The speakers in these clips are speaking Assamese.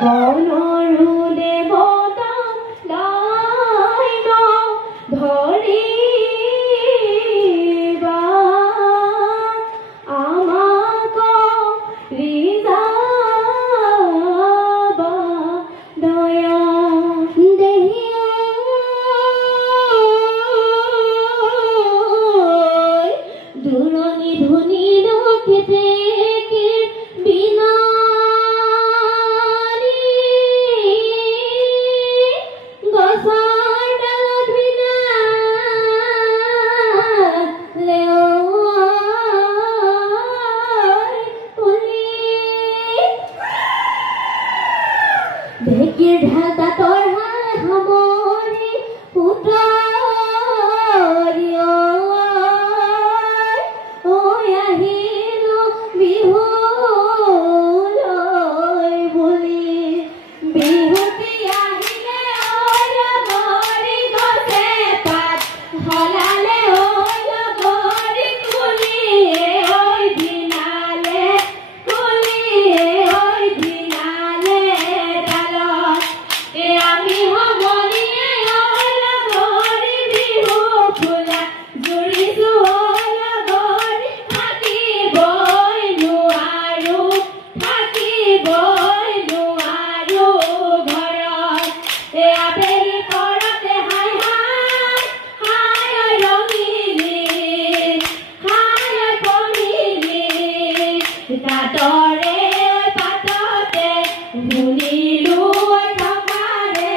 বনৰু দেৱতা লাইন ধৰিবা আমাক ৰিজাবা দয়া দেহিয়া দুৰণি ধুনি লোকেতে বিনা ঢেকিৰ ঢাকা তৰহাই সামৰি পুতৰি ঐ আহিলো বিহুলৈ বুলি বিহুতি আহিলে লগৰি গছে পাত হলালে লগৰি কুলি ঐ দিনালে কুলি ঐ দিনালে ডালত আমি সমনীয়ে লগৰি বিহু ফুলা জুৰিছো লগৰি থাকিবই নোৱাৰো ঘৰত আবেলি পৰতে হাই হাই হাই ৰঙিলি হাই পঢ়িলি তাতৰে পাততে শুনিলো টকাৰে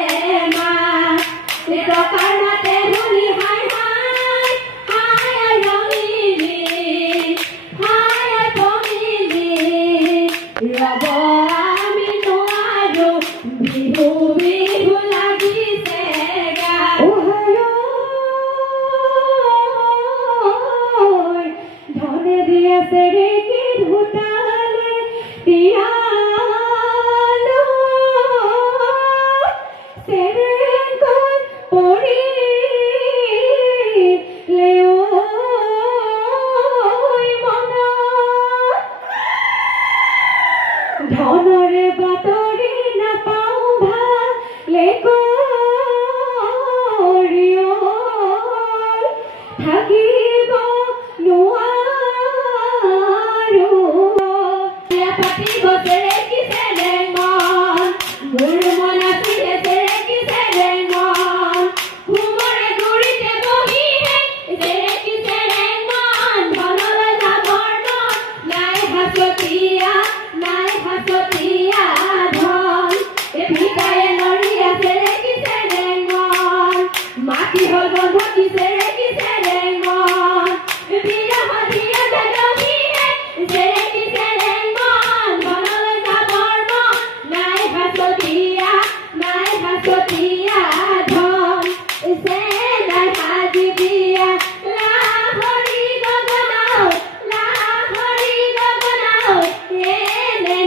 মাত টকাৰ মাতে শুনি হাই হাই হাই ৰঙিলি হাই পঢ়িলি ৰব আমি নোৱাৰো বিহু বিহু লাগিছে গা ধনে দিয়ে চেৰেকি ধুতালে তিয়ালো চেৰেকত পৰিলে মনত ধনৰে বাতৰি নাপাওঁ ভালে কৰি থাকিব নোৱাৰো পাতিব চেৰেকি চেৰেঙন মোৰ মন আছিলে চেৰেকি চেৰেঙন ঘুমৰে গুৰিতে বহিহে চেৰেকি চেৰেঙন ধনলৈ যাবৰ মন নাই হাততীয়া ধন ভিকাৰে নৰিয়া চেৰেকি চেৰেঙন মাটি হ'ল বন্ধকি চেৰেকি চেৰেঙন বিৰহতীয়া জগমিহে চেৰেকি চেৰেঙন ধনলৈ যাবৰ মন নাই হাততীয়া ধন চেনাই সাজি দিয়া লাহৰি গগনাও এনে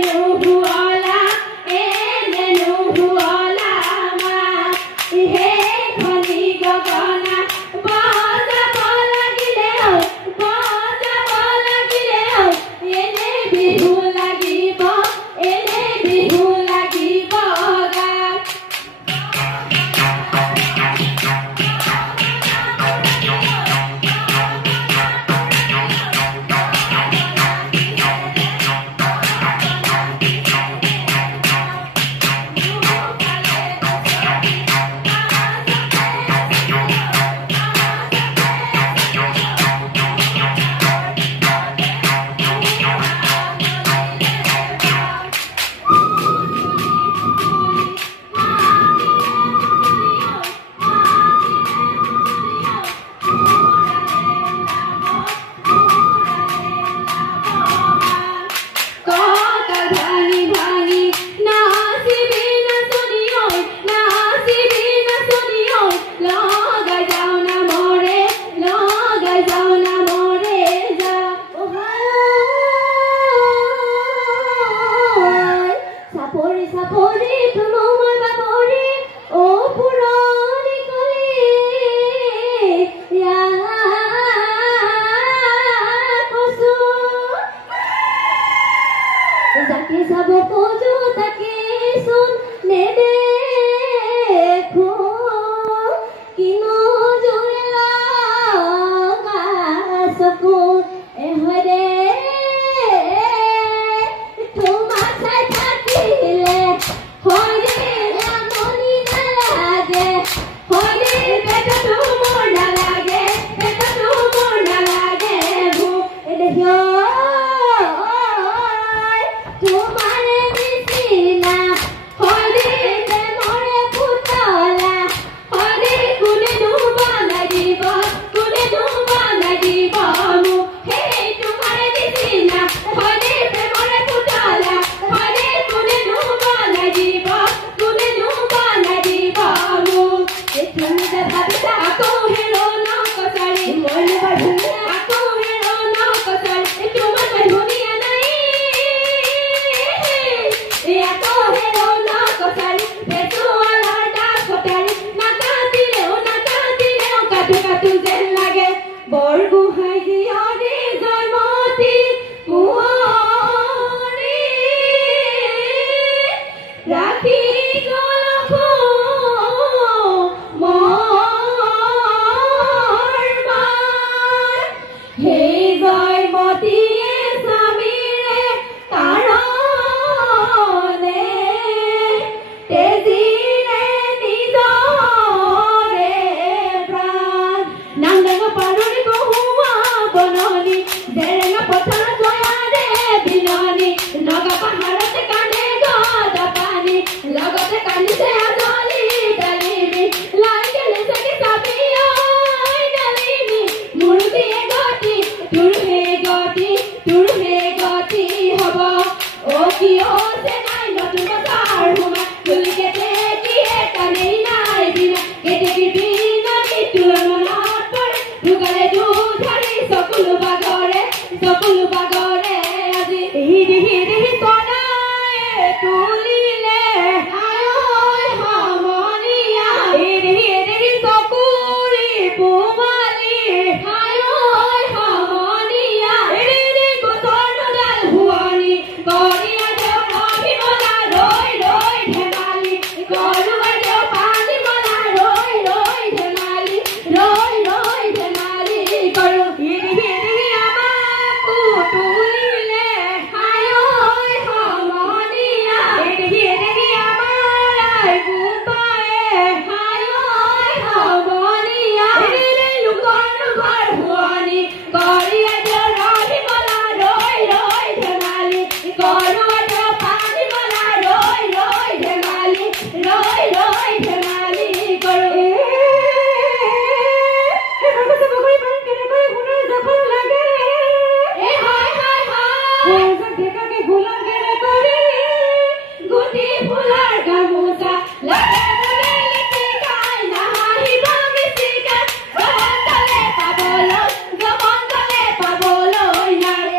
নুহুৱলা মা হে খনি গগনা বজাব লাগিলেও এনে বিহু লাগিব গাত যাকে যাব খোজো তাকে গোহাই দিয়ৰে জয়মতী কুঁৱৰী ৰাখি গ'ল মোৰ মাৰ সেই জয়মতীয়ে স্বামীৰে কাৰণে তেজীৰে নিজৰে প্ৰাণ নাংডাঙা পাৰৰি কহুৱা বননি জেৰেঙা পথাৰ জয়াৰে বিননি নগা পাহাৰতে কান্দে গদা পানী লগতে কান্দিছে আজলি ডালিমি লাই গেলে চাগে চাবি ঐ ডালিমি মূৰ্তিয়ে গতি তোৰ হে গতি হ'ব অ কিয় যে নাই নতুন বছৰ সোমাই তুলিকে কিয়ে কালি নাই বিনা কেতেকী বিননি তোৰ মনত পৰে ঢুকালে দুধাৰি চকুলো বাগৰে আজি হিৰি তনায়ে তুলিলে আই সমনীয়া হিৰি চকুৰি পুমালি আই সমনীয়া হিৰি গছৰ নডাল হুৱনি কৰিয়া দেও অভিমলা ৰৈ ধেমালি কৰোৱা দেও পানী মলা ৰৈ ধেমালি কৰো হিৰি আমাকো তুলিলে আই সমনীয়া হিৰি আমাৰ গোপায়ে আই সমনীয়া হিৰি লোকৰ ঘৰ হুৱনি কৰিয়া দেও অভিমলা ৰৈ ধেমালি কৰোৱা দেও পানী মলা ৰৈ ধেমালি কৰো গুটি ফুলাৰ গামোচা পাবলৈ নাই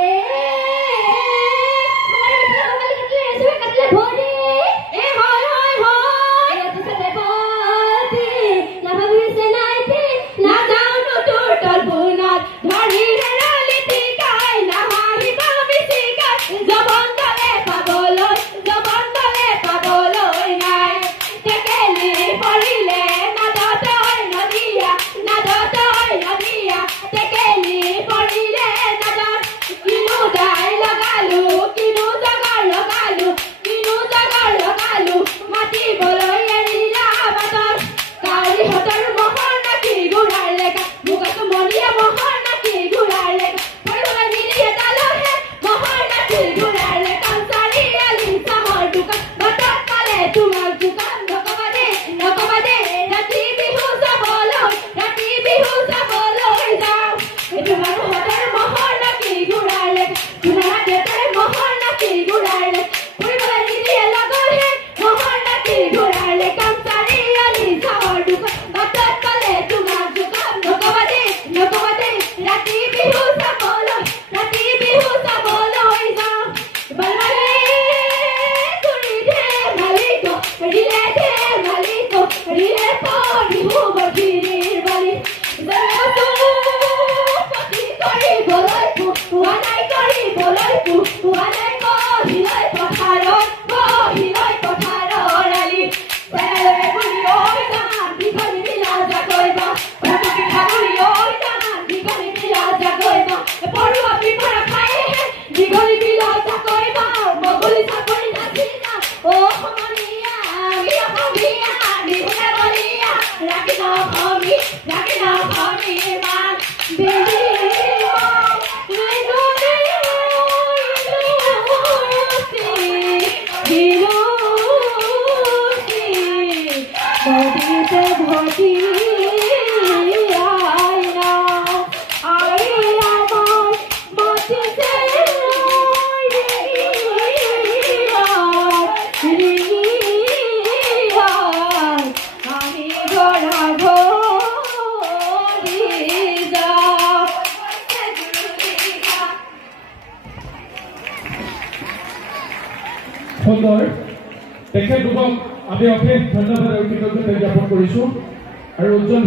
নাজানো তোৰ তলপুনত ধৰি হেৰালি ঠিকাই নাহাৰিবা মিছিকাই জবন তলে পাবলৈ নাই টেকেলি পৰিলে নাদতই নদিয়া টেকেলি পৰিলে নাদত কিনো দাই লগালো কিনো জগাৰ লগালো মাতিবলৈ এৰিলা বাটত কাৰিহঁতৰ মহৰ নাকি ঘূৰাৰ লেখা মুখত মনিয়া মহৰ নাকি ঘূৰাৰ লেখা পৰিবলৈ নিদিয়ে তালহে মহৰ নাকি ঘূৰাৰ লেখা চাৰিআলি চাহৰ দোকান বাটত পালে তোমাৰ দোকান নকবা দে ৰাতি বিহু চাবলৈ যাওঁ তোমাৰ হতৰ মহৰ নাকি ঘূৰাৰ লেখা তোমাৰ দেউতাৰ মহৰ নাকি ঘূৰাৰ লেখা পৰিবলৈ নিদিয়ে লগৰহে মহৰ নাকি ঘূৰাৰ লেখা চাৰিআলি চাহৰ দোকান বাটত পালে তোমাৰ দোকান নকবা দে ৰাতি বিহু চাবলৈ যাওঁ বালবালে কৰি দে মালিক ৰিলে বিহু বধিৰ বালি কৰিবলৈ পোৱা নাই কহিলৈ পথাৰত আলি বুঢ়ী ঐ জান দীঘলী বিলাজা কৰিবা পৰুৱা পিপৰা খাইহে দীঘলী বিলাজা কৰিবা বগলী চাকৰি নাচিবা অ সমনীয়া বিহুলে বলিয়া ৰাখি নখমি মান ভটি সুন্দৰ তেখেতলোকক আমি অশেষ ধন্যবাদ আৰু কৃতজ্ঞতা জ্ঞাপন কৰিছোঁ আৰু উজ্জ্বল